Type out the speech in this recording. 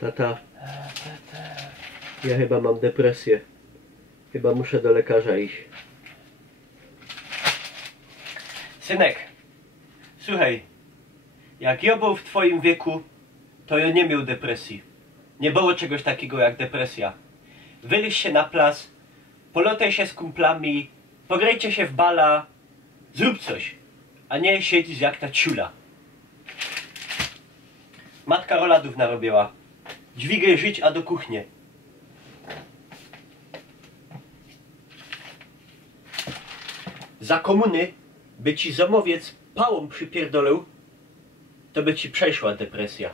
Tata, ja chyba mam depresję. Chyba muszę do lekarza iść. Synek, słuchaj, jak ja był w twoim wieku, to ja nie miał depresji. Nie było czegoś takiego jak depresja. Wyliś się na plac, polotaj się z kumplami, pograjcie się w bala, zrób coś, a nie siedzisz jak ta ciula. Matka roladów narobiła. Dźwigaj żyć, a do kuchni. Za komuny by ci zamowiec pałą przypierdolał, to by ci przeszła depresja.